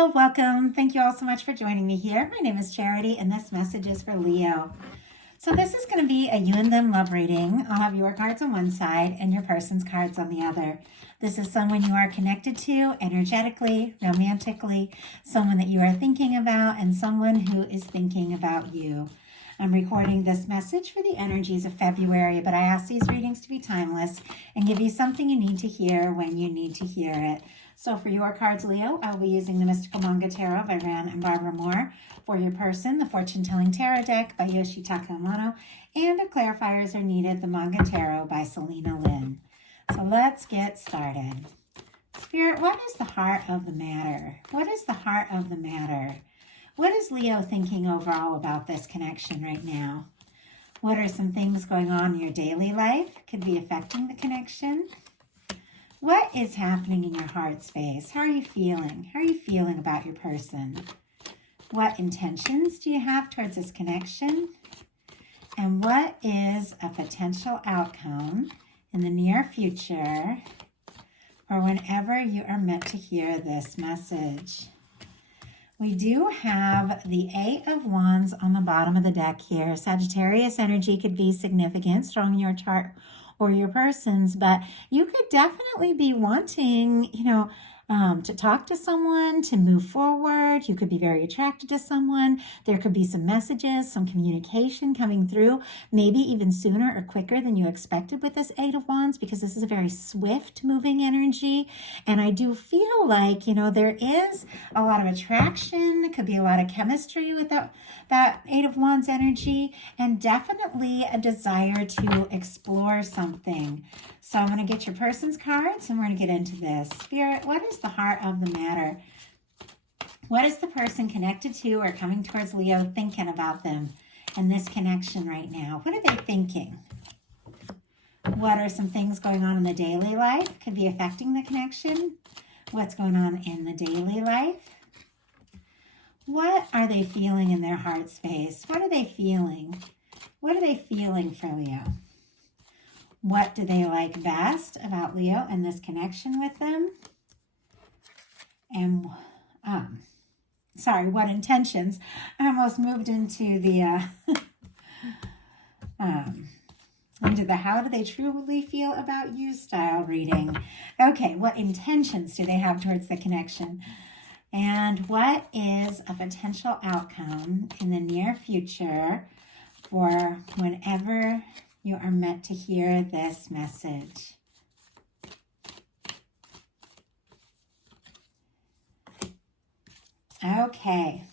Leo, welcome. Thank you all so much for joining me here. My name is Charity, and this message is for Leo. So this is going to be a you and them love reading. I'll have your cards on one side and your person's cards on the other. This is someone you are connected to energetically, romantically, someone that you are thinking about, and someone who is thinking about you. I'm recording this message for the energies of February, but I ask these readings to be timeless and give you something you need to hear when you need to hear it. So for your cards, Leo, I'll be using the Mystical Manga Tarot by Ran and Barbara Moore. For your person, the Fortune Telling Tarot deck by Yoshitaka Amano. And if clarifiers are needed, the Manga Tarot by Selena Lynn. So let's get started. Spirit, what is the heart of the matter? What is the heart of the matter? What is Leo thinking overall about this connection right now? What are some things going on in your daily life? Could be affecting the connection. What is happening in your heart space? How are you feeling? How are you feeling about your person? What intentions do you have towards this connection? And what is a potential outcome in the near future or whenever you are meant to hear this message? We do have the Eight of Wands on the bottom of the deck here. Sagittarius energy could be significant, strong in your chart or your person's, but you could definitely be wanting, to talk to someone, to move forward. You could be very attracted to someone. There could be some messages, some communication coming through, maybe even sooner or quicker than you expected with this Eight of Wands, because this is a very swift moving energy. And I do feel like, there is a lot of attraction. There could be a lot of chemistry with that Eight of Wands energy, and definitely a desire to explore something. So I'm going to get your person's cards and we're going to get into this. Spirit, what is the heart of the matter? What is the person connected to or coming towards Leo thinking about them and this connection right now? What are they thinking? What are some things going on in the daily life? Could be affecting the connection. What's going on in the daily life? What are they feeling in their heart space? What are they feeling? What are they feeling for Leo? What do they like best about Leo and this connection with them? And, what intentions? I almost moved into the, into the how do they truly feel about you style reading. Okay, what intentions do they have towards the connection? And what is a potential outcome in the near future for whenever you are meant to hear this message? Okay.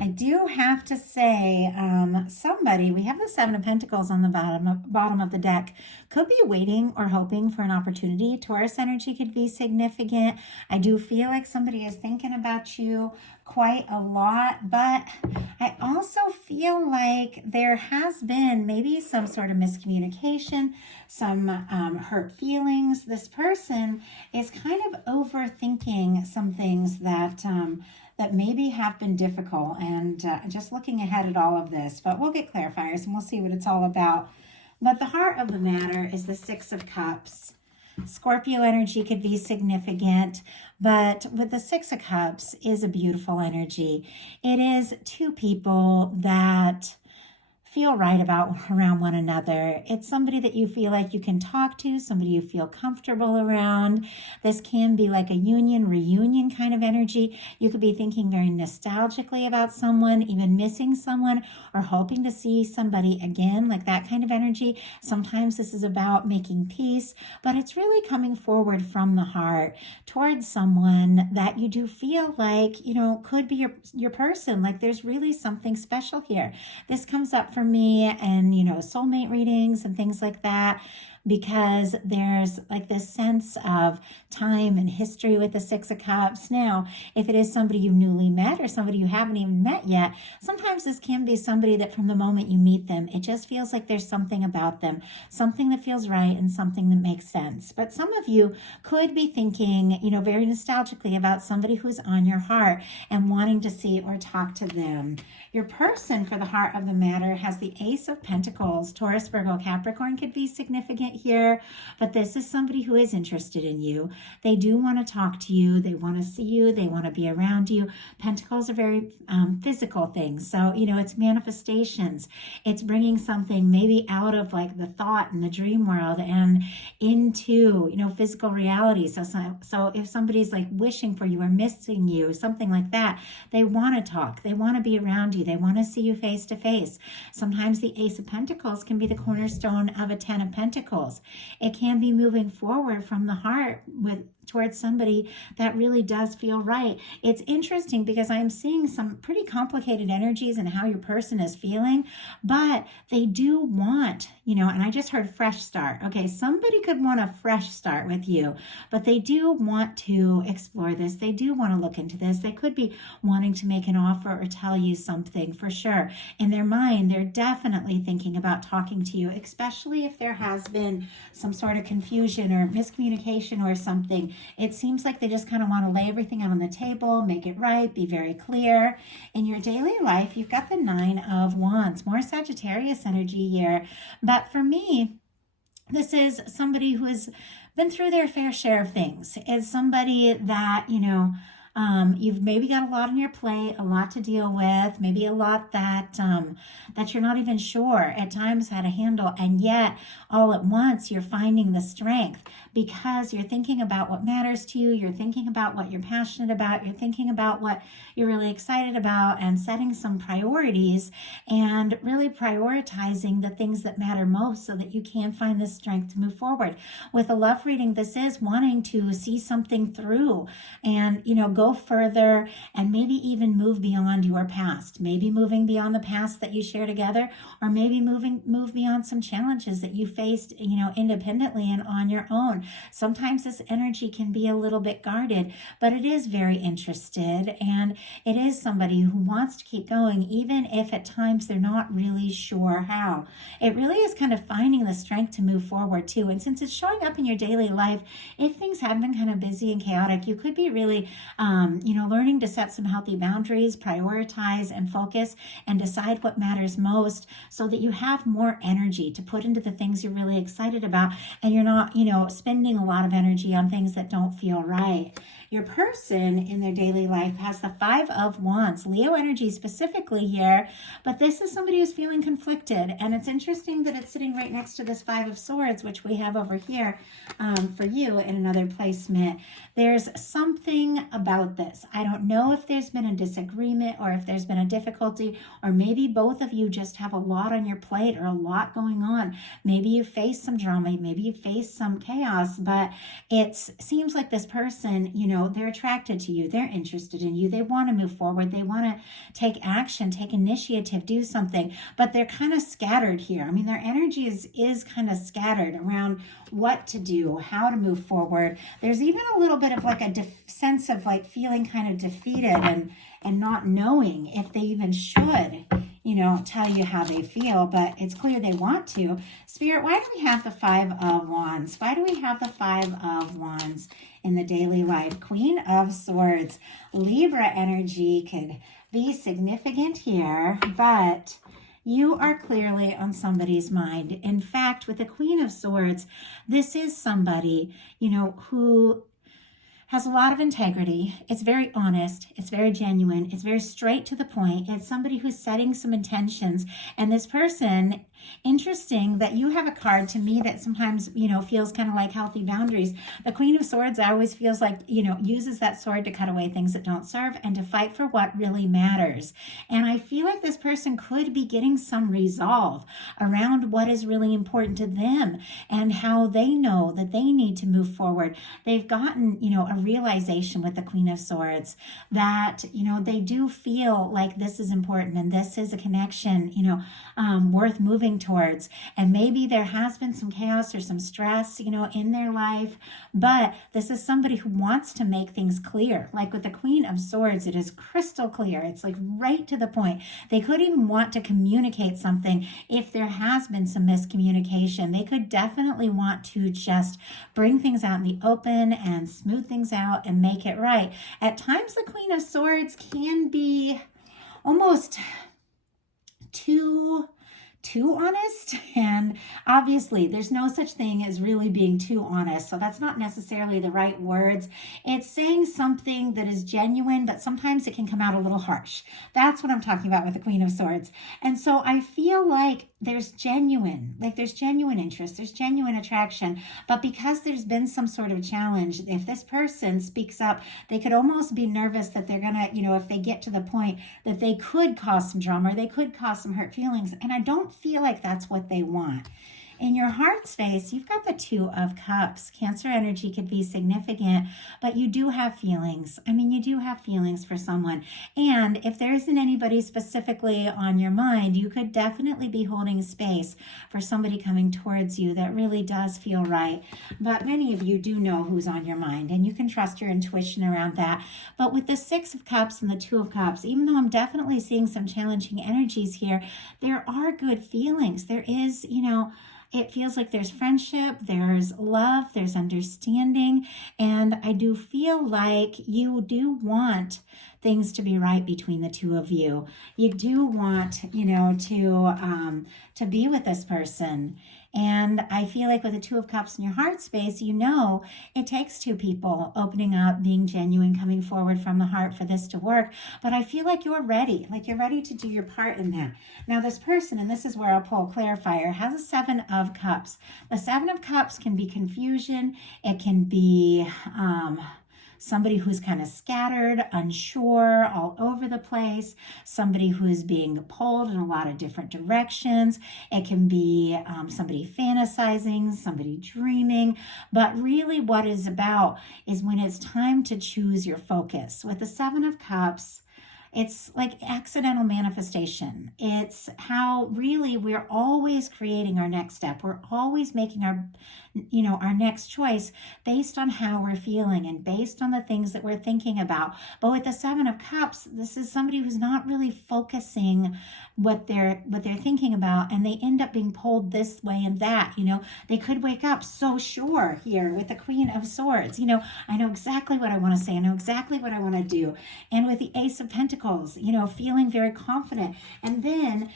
I do have to say, we have the Seven of Pentacles on the bottom of the deck, could be waiting or hoping for an opportunity. Taurus energy could be significant. I do feel like somebody is thinking about you quite a lot, but I also feel like there has been maybe some sort of miscommunication, some hurt feelings. This person is kind of overthinking some things that maybe have been difficult, and just looking ahead at all of this. But we'll get clarifiers and we'll see what it's all about. But the heart of the matter is the Six of Cups. Scorpio energy could be significant, but with the Six of Cups is a beautiful energy. It is two people that feel right around one another. It's somebody that you feel like you can talk to, somebody you feel comfortable around. This can be like a reunion kind of energy. You could be thinking very nostalgically about someone, even missing someone, or hoping to see somebody again, like that kind of energy. Sometimes this is about making peace, but it's really coming forward from the heart towards someone that you do feel like, could be your person. Like there's really something special here. This comes up for me and soulmate readings and things like that, because there's like this sense of time and history with the Six of Cups. Now, if it is somebody you newly met or somebody you haven't even met yet, sometimes this can be somebody that from the moment you meet them, it just feels like there's something about them, something that feels right and something that makes sense. But some of you could be thinking, very nostalgically about somebody who's on your heart and wanting to see or talk to them. Your person for the heart of the matter has the Ace of Pentacles. Taurus, Virgo, Capricorn could be significant here, but this is somebody who is interested in you. They do want to talk to you. They want to see you. They want to be around you. Pentacles are very physical things. So, it's manifestations. It's bringing something maybe out of like the thought and the dream world and into, physical reality. So if somebody's like wishing for you or missing you, something like that, they want to talk. They want to be around you. They want to see you face to face. Sometimes the Ace of Pentacles can be the cornerstone of a Ten of Pentacles. It can be moving forward from the heart towards somebody that really does feel right. It's interesting because I'm seeing some pretty complicated energies in how your person is feeling, but they do want, and I just heard fresh start. Okay, somebody could want a fresh start with you, but they do want to explore this. They do want to look into this. They could be wanting to make an offer or tell you something for sure. In their mind, they're definitely thinking about talking to you, especially if there has been some sort of confusion or miscommunication or something. It seems like they just kind of want to lay everything out on the table, make it right, be very clear. In your daily life, you've got the Nine of Wands, more Sagittarius energy here. But for me, this is somebody who has been through their fair share of things. It's somebody that, you've maybe got a lot on your plate, a lot to deal with, maybe a lot that you're not even sure at times how to handle, and yet all at once you're finding the strength because you're thinking about what matters to you, you're thinking about what you're passionate about, you're thinking about what you're really excited about, and setting some priorities and really prioritizing the things that matter most so that you can find the strength to move forward. With a love reading, this is wanting to see something through and, go further and maybe even move beyond your past, maybe moving beyond the past that you share together, or maybe move beyond some challenges that you faced, independently and on your own. Sometimes this energy can be a little bit guarded, but it is very interested, and it is somebody who wants to keep going, even if at times they're not really sure how. It really is kind of finding the strength to move forward too. And since it's showing up in your daily life, if things have been kind of busy and chaotic, you could be really learning to set some healthy boundaries, prioritize and focus, and decide what matters most so that you have more energy to put into the things you're really excited about, and you're not, spending a lot of energy on things that don't feel right. Your person in their daily life has the Five of Wands, Leo energy specifically here, but this is somebody who's feeling conflicted, and it's interesting that it's sitting right next to this Five of Swords, which we have over here for you in another placement. There's something about this. I don't know if there's been a disagreement or if there's been a difficulty, or maybe both of you just have a lot on your plate or a lot going on. Maybe you face some drama, maybe you face some chaos, but it seems like this person, they're attracted to you, they're interested in you, they want to move forward, they want to take action, take initiative, do something, but they're kind of scattered here. I mean, their energy is kind of scattered around what to do, how to move forward. There's even a little bit of like a sense of like feeling kind of defeated and not knowing if they even should, tell you how they feel, but it's clear they want to. Spirit, why do we have the Five of Wands? Why do we have the Five of Wands in the daily life? Queen of Swords, Libra energy could be significant here, but you are clearly on somebody's mind. In fact, with the Queen of Swords, this is somebody, who has a lot of integrity. It's very honest. It's very genuine. It's very straight to the point. It's somebody who's setting some intentions. And this person, interesting that you have a card to me that sometimes, feels kind of like healthy boundaries. The Queen of Swords always feels like, uses that sword to cut away things that don't serve and to fight for what really matters. And I feel like this person could be getting some resolve around what is really important to them and how they know that they need to move forward. They've gotten, a realization with the Queen of Swords that, they do feel like this is important and this is a connection, worth moving towards. And maybe there has been some chaos or some stress, in their life, but this is somebody who wants to make things clear. Like with the Queen of Swords, it is crystal clear. It's like right to the point. They could even want to communicate something if there has been some miscommunication. They could definitely want to just bring things out in the open and smooth things out and make it right. At times, the Queen of Swords can be almost too too honest. And obviously, there's no such thing as really being too honest. So that's not necessarily the right words. It's saying something that is genuine, but sometimes it can come out a little harsh. That's what I'm talking about with the Queen of Swords. And so I feel like there's genuine interest, there's genuine attraction. But because there's been some sort of challenge, if this person speaks up, they could almost be nervous that they're gonna, if they get to the point that they could cause some drama or they could cause some hurt feelings. And I don't feel like that's what they want. In your heart space, you've got the Two of Cups. Cancer energy could be significant, but you do have feelings. You do have feelings for someone. And if there isn't anybody specifically on your mind, you could definitely be holding space for somebody coming towards you that really does feel right. But many of you do know who's on your mind, and you can trust your intuition around that. But with the Six of Cups and the Two of Cups, even though I'm definitely seeing some challenging energies here, there are good feelings. There is, it feels like there's friendship, there's love, there's understanding, and I do feel like you do want things to be right between the two of you. You do want, to be with this person. And I feel like with the Two of Cups in your heart space, it takes two people opening up, being genuine, coming forward from the heart for this to work. But I feel like you're ready to do your part in that. Now, this person, and this is where I'll pull a clarifier, has a Seven of Cups. The Seven of Cups can be confusion. It can be somebody who's kind of scattered, unsure, all over the place, somebody who's being pulled in a lot of different directions. It can be somebody fantasizing, somebody dreaming, but really what it's about is when it's time to choose your focus. With the Seven of Cups, it's like accidental manifestation. It's how really we're always creating our next step. We're always making our next choice based on how we're feeling and based on the things that we're thinking about. But with the Seven of Cups, this is somebody who's not really focusing what they're thinking about, and they end up being pulled this way and that. They could wake up so sure here with the Queen of Swords. I know exactly what I want to say. I know exactly what I want to do. And with the Ace of Pentacles, feeling very confident. And then,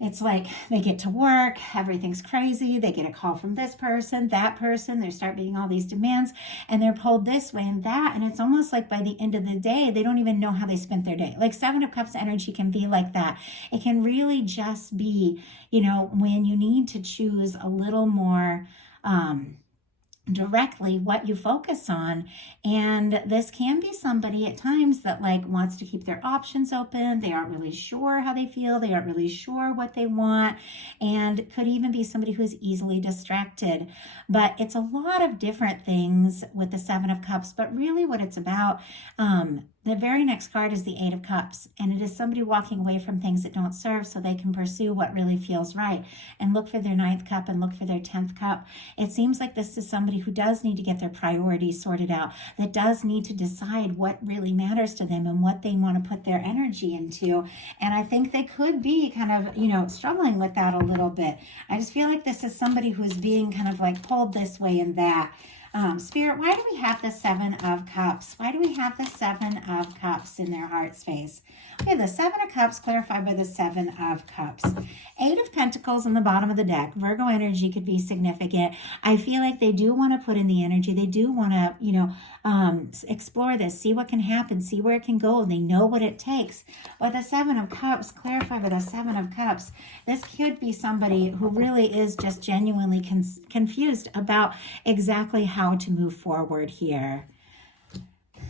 it's like they get to work, everything's crazy, they get a call from this person, that person, there start being all these demands, and they're pulled this way and that, and it's almost like by the end of the day, they don't even know how they spent their day. Like Seven of Cups energy can be like that. It can really just be, when you need to choose a little more directly what you focus on. And this can be somebody at times that wants to keep their options open. They aren't really sure how they feel. They aren't really sure what they want, and could even be somebody who's easily distracted. But it's a lot of different things with the Seven of Cups, but really what it's about, the very next card is the Eight of Cups, and it is somebody walking away from things that don't serve so they can pursue what really feels right and look for their ninth cup and look for their 10th cup. It seems like this is somebody who does need to get their priorities sorted out, that does need to decide what really matters to them and what they want to put their energy into. And I think they could be kind of, struggling with that a little bit. I just feel like this is somebody who's being kind of pulled this way and that. Spirit, why do we have the Seven of Cups? Why do we have the Seven of Cups in their heart space? We have the Seven of Cups clarified by the Seven of Cups. Eight of Pentacles on the bottom of the deck. Virgo energy could be significant. I feel like they do want to put in the energy. They do want to, explore this, see what can happen, see where it can go. They know what it takes. But the Seven of Cups clarified by the Seven of Cups, this could be somebody who really is just genuinely confused about exactly how to move forward here.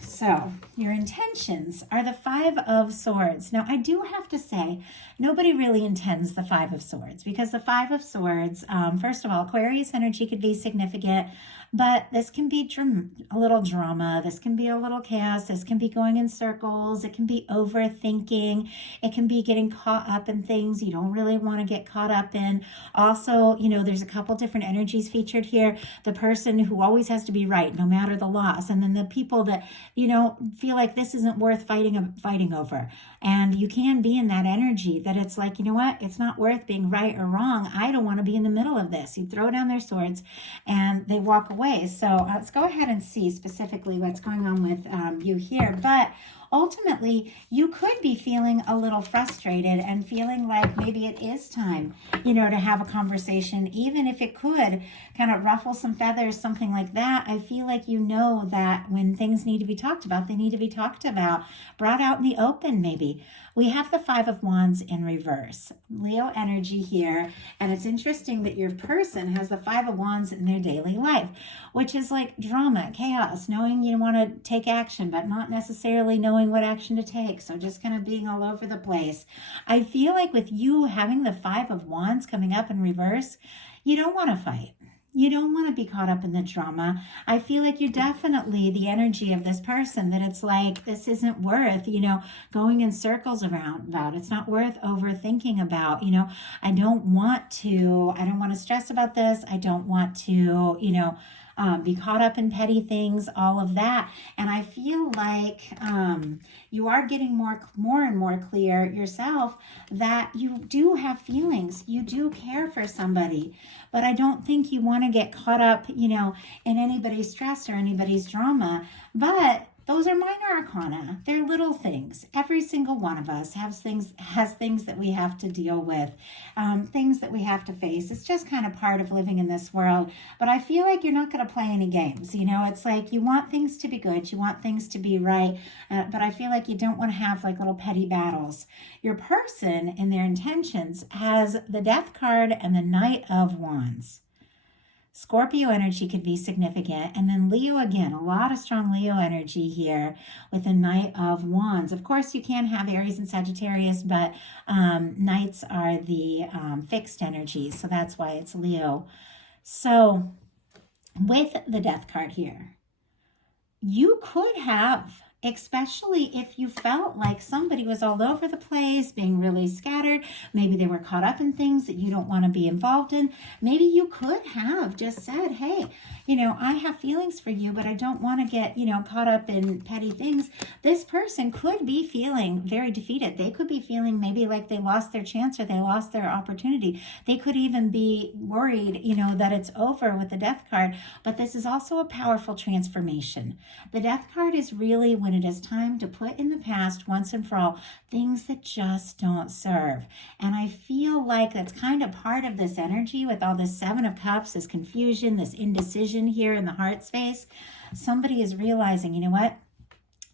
So your intentions are the Five of Swords. Now, I do have to say, nobody really intends the Five of Swords, because the Five of Swords, first of all, Aquarius energy could be significant, but this can be a little drama. This can be a little chaos. This can be going in circles. It can be overthinking. It can be getting caught up in things you don't really want to get caught up in. Also, there's a couple different energies featured here. The person who always has to be right, no matter the loss. And then the people that, feel like this isn't worth fighting over. And you can be in that energy that it's like, you know what? It's not worth being right or wrong. I don't want to be in the middle of this. You throw down their swords and they walk away. So let's go ahead and see specifically what's going on with you here. But ultimately you could be feeling a little frustrated and feeling like maybe it is time, to have a conversation, even if it could kind of ruffle some feathers, something like that. I feel like that when things need to be talked about, they need to be talked about, brought out in the open maybe. We have the Five of Wands in reverse. Leo energy here. And it's interesting that your person has the Five of Wands in their daily life, which is like drama, chaos, knowing you want to take action, but not necessarily knowing what action to take. So just kind of being all over the place. I feel like with you having the Five of Wands coming up in reverse, you don't want to fight. You don't want to be caught up in the drama. I feel like you're definitely the energy of this person that it's like, this isn't worth, going in circles around about. It's not worth overthinking about, I don't want to stress about this. I don't want to, be caught up in petty things, all of that. And I feel like you are getting more and more clear yourself that you do have feelings. You do care for somebody. But I don't think you want to get caught up, in anybody's stress or anybody's drama. But those are minor arcana. They're little things. Every single one of us has things that we have to deal with, things that we have to face. It's just kind of part of living in this world. But I feel like you're not going to play any games. It's like you want things to be good. You want things to be right. But I feel like you don't want to have like little petty battles. Your person in their intentions has the Death card and the Knight of Wands. Scorpio energy could be significant. And then Leo again, a lot of strong Leo energy here with the Knight of Wands. Of course, you can have Aries and Sagittarius, but Knights are the fixed energies. So that's why it's Leo. So with the Death card here, you could have, especially if you felt like somebody was all over the place, being really scattered. Maybe they were caught up in things that you don't want to be involved in. Maybe you could have just said, hey, I have feelings for you, but I don't want to get, caught up in petty things. This person could be feeling very defeated. They could be feeling maybe like they lost their chance or they lost their opportunity. They could even be worried, that it's over with the Death card. But this is also a powerful transformation. The Death card is really when it is time to put in the past once and for all things that just don't serve. And I feel like that's kind of part of this energy with all this Seven of Cups, this confusion, this indecision here in the heart space. Somebody is realizing, you know what?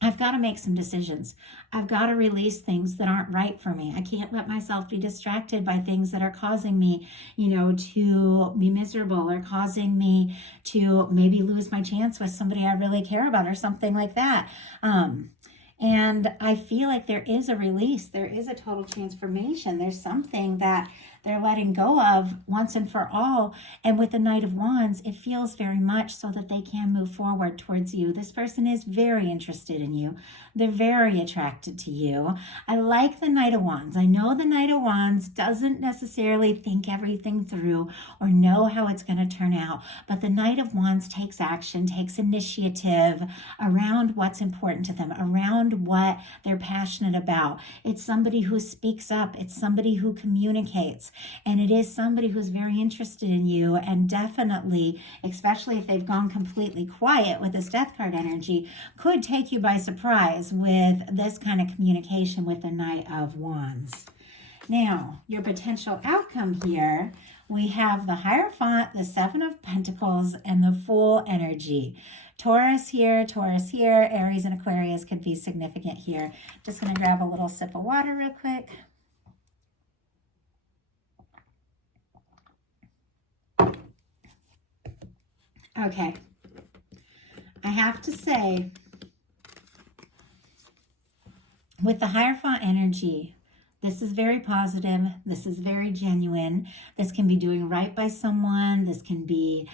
I've got to make some decisions. I've got to release things that aren't right for me. I can't let myself be distracted by things that are causing me, to be miserable or causing me to maybe lose my chance with somebody I really care about or something like that. And I feel like there is a release. There is a total transformation. There's something that they're letting go of once and for all. And with the Knight of Wands, it feels very much so that they can move forward towards you. This person is very interested in you. They're very attracted to you. I like the Knight of Wands. I know the Knight of Wands doesn't necessarily think everything through or know how it's going to turn out. But the Knight of Wands takes action, takes initiative around what's important to them, around what they're passionate about. It's somebody who speaks up. It's somebody who communicates. And it is somebody who's very interested in you, and definitely, especially if they've gone completely quiet with this Death card energy, could take you by surprise with this kind of communication with the Knight of Wands. Now, your potential outcome here, we have the Hierophant, the Seven of Pentacles, and the Fool energy. Taurus here, Aries and Aquarius could be significant here. Just going to grab a little sip of water real quick. Okay, I have to say, with the Hierophant energy, this is very positive. This is very genuine. This can be doing right by someone. This can be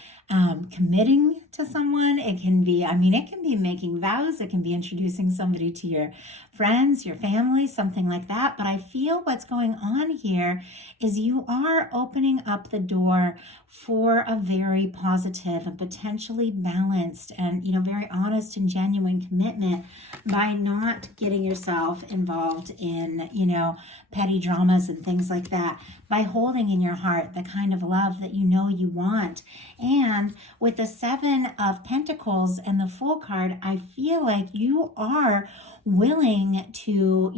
committing to someone. It can be making vows. It can be introducing somebody to your friends, your family, something like that. But I feel what's going on here is you are opening up the door for a very positive and potentially balanced and, very honest and genuine commitment by not getting yourself involved in, petty dramas and things like that, by holding in your heart the kind of love that you want. And And with the Seven of Pentacles and the Fool card, I feel like you are willing to,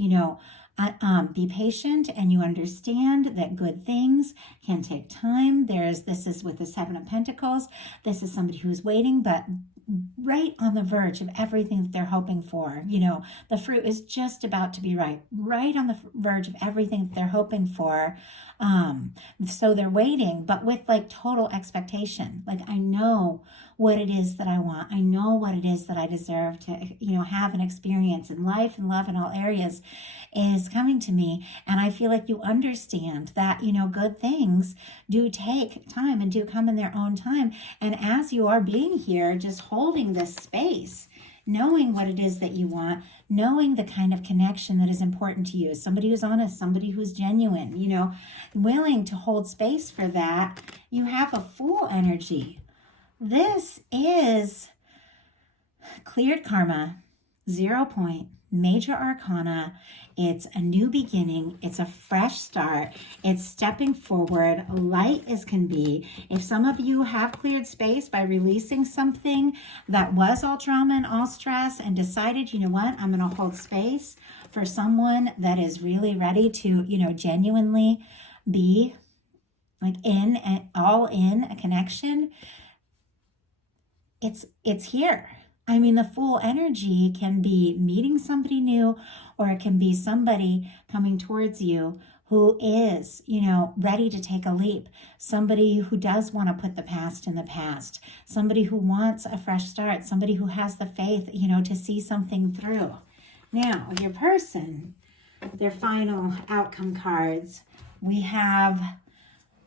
be patient, and you understand that good things can take time. This is with the Seven of Pentacles. This is somebody who's waiting, but right on the verge of everything that they're hoping for. The fruit is just about to be right on the verge of everything that they're hoping for. So they're waiting, but with like total expectation. Like, I know what it is that I want. I know what it is that I deserve to, have an experience in life and love in all areas is coming to me. And I feel like you understand that, good things do take time and do come in their own time. And as you are being here, just holding this space, knowing what it is that you want, knowing the kind of connection that is important to you, somebody who's honest, somebody who's genuine, willing to hold space for that, you have a Fool energy. This is cleared karma, 0 point, major arcana. It's a new beginning. It's a fresh start. It's stepping forward, light as can be. If some of you have cleared space by releasing something that was all drama and all stress and decided, you know what, I'm going to hold space for someone that is really ready to, genuinely be like all in a connection, it's here. I mean, the Fool energy can be meeting somebody new, or it can be somebody coming towards you who is, ready to take a leap. Somebody who does want to put the past in the past. Somebody who wants a fresh start. Somebody who has the faith, to see something through. Now, your person, their final outcome cards, we have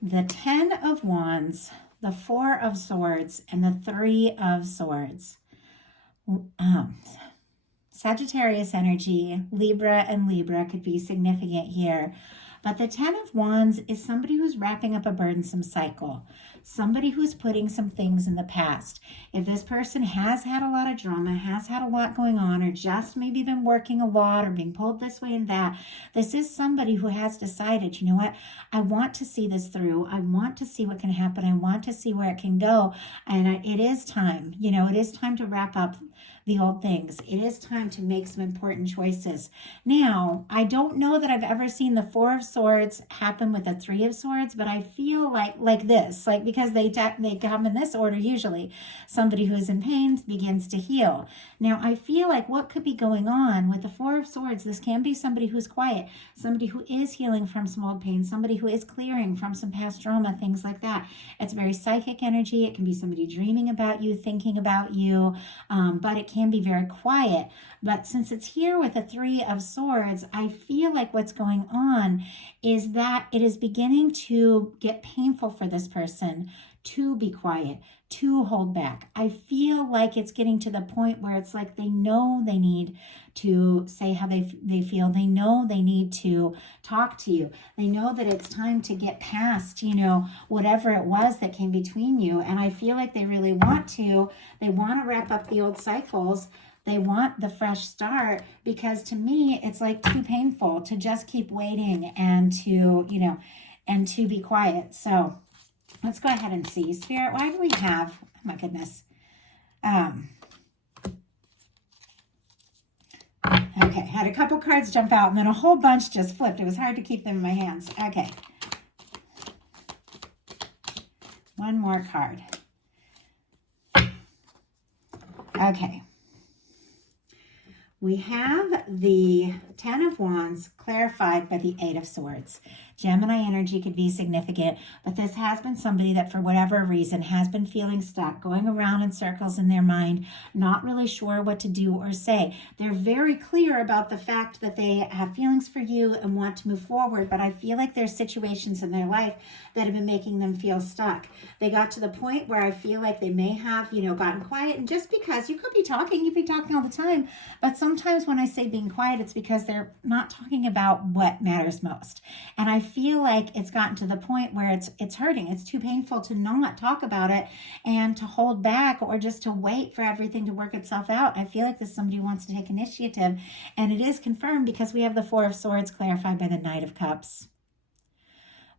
the 10 of Wands, the 4 of Swords, and the 3 of Swords. Sagittarius energy, Libra and Libra could be significant here. But the 10 of Wands is somebody who's wrapping up a burdensome cycle. Somebody who's putting some things in the past. If this person has had a lot of drama, has had a lot going on, or just maybe been working a lot or being pulled this way and that, this is somebody who has decided, you know what, I want to see this through. I want to see what can happen. I want to see where it can go. And it is time, it is time to wrap up the old things. It is time to make some important choices. Now, I don't know that I've ever seen the 4 of Swords happen with the 3 of Swords, but I feel like this, because they come in this order usually. Somebody who is in pain begins to heal. Now, I feel like what could be going on with the 4 of Swords, this can be somebody who's quiet, somebody who is healing from some old pain, somebody who is clearing from some past trauma, things like that. It's very psychic energy. It can be somebody dreaming about you, thinking about you, but it can be very quiet. But since it's here with the 3 of Swords, I feel like what's going on is that it is beginning to get painful for this person to be quiet, to hold back. I feel like it's getting to the point where it's like they know they need to say how they feel. They know they need to talk to you. They know that it's time to get past, whatever it was that came between you. And I feel like they really want to. They want to wrap up the old cycles. They want the fresh start, because to me, it's like too painful to just keep waiting and to, and to be quiet. So let's go ahead and see. Spirit, why do we have, oh my goodness. Okay, had a couple cards jump out and then a whole bunch just flipped. It was hard to keep them in my hands. Okay. One more card. Okay. We have the 10 of Wands clarified by the 8 of Swords. Gemini energy could be significant, but this has been somebody that for whatever reason has been feeling stuck, going around in circles in their mind, not really sure what to do or say. They're very clear about the fact that they have feelings for you and want to move forward, but I feel like there's situations in their life that have been making them feel stuck. They got to the point where I feel like they may have, gotten quiet, and just because you could be talking, you'd be talking all the time, but sometimes when I say being quiet, it's because they're not talking about what matters most. And I feel like it's gotten to the point where it's hurting. It's too painful to not talk about it and to hold back or just to wait for everything to work itself out. I feel like this is somebody who wants to take initiative, and it is confirmed because we have the 4 of Swords clarified by the Knight of Cups.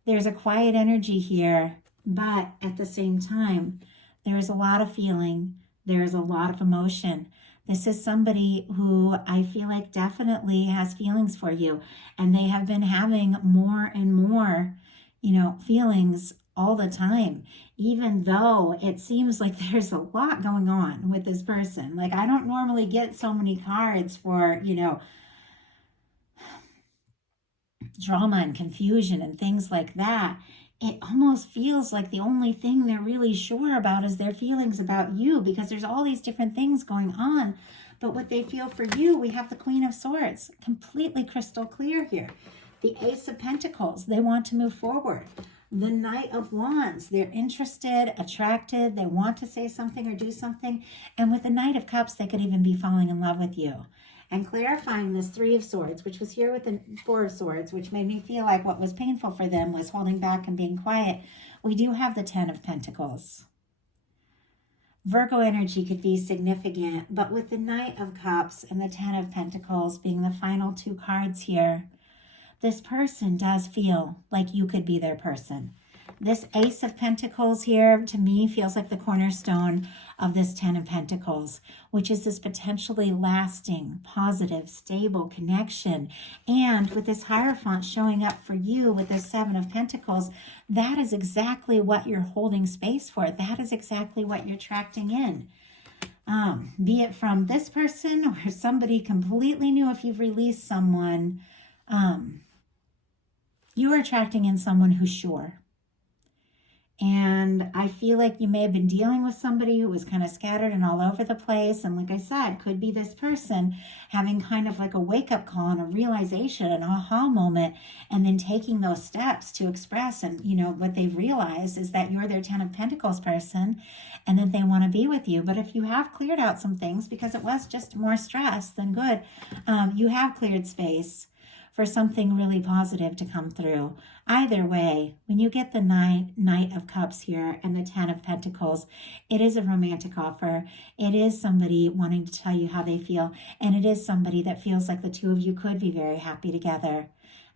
There's a quiet energy here, but at the same time, There is a lot of feeling. There is a lot of emotion. This is somebody who I feel like definitely has feelings for you, and they have been having more and more, feelings all the time, even though it seems like there's a lot going on with this person. Like, I don't normally get so many cards for, drama and confusion and things like that. It almost feels like the only thing they're really sure about is their feelings about you, because there's all these different things going on. But what they feel for you, we have the Queen of Swords, completely crystal clear here. The Ace of Pentacles, they want to move forward. The Knight of Wands, they're interested, attracted, they want to say something or do something. And with the Knight of Cups, they could even be falling in love with you. And clarifying this Three of Swords, which was here with the Four of Swords, which made me feel like what was painful for them was holding back and being quiet. We do have the Ten of Pentacles. Virgo energy could be significant, but with the Knight of Cups and the Ten of Pentacles being the final two cards here, this person does feel like you could be their person. This Ace of Pentacles here, to me, feels like the cornerstone of this Ten of Pentacles, which is this potentially lasting, positive, stable connection. And with this Hierophant showing up for you with this Seven of Pentacles, that is exactly what you're holding space for. That is exactly what you're attracting in. Be it from this person or somebody completely new. If you've released someone, you are attracting in someone who's sure. And I feel like you may have been dealing with somebody who was kind of scattered and all over the place. And like I said, could be this person having kind of like a wake-up call and a realization, an aha moment, and then taking those steps to express. And, what they've realized is that you're their Ten of Pentacles person and that they want to be with you. But if you have cleared out some things, because it was just more stress than good, you have cleared space for something really positive to come through. Either way, when you get the Knight of Cups here and the Ten of Pentacles, it is a romantic offer. It is somebody wanting to tell you how they feel, and it is somebody that feels like the two of you could be very happy together,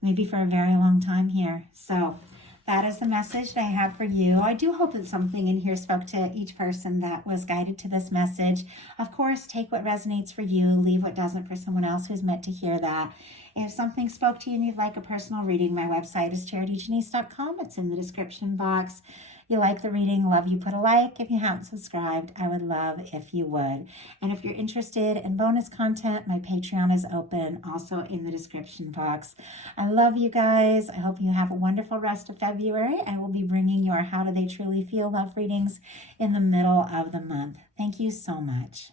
maybe for a very long time here. So that is the message that I have for you. I do hope that something in here spoke to each person that was guided to this message. Of course, take what resonates for you, leave what doesn't for someone else who's meant to hear that. If something spoke to you and you'd like a personal reading, my website is charityjanice.com. It's in the description box. You like the reading, love you put a like. If you haven't subscribed, I would love if you would. And if you're interested in bonus content, my Patreon is open, also in the description box. I love you guys. I hope you have a wonderful rest of February. I will be bringing your How Do They Truly Feel love readings in the middle of the month. Thank you so much.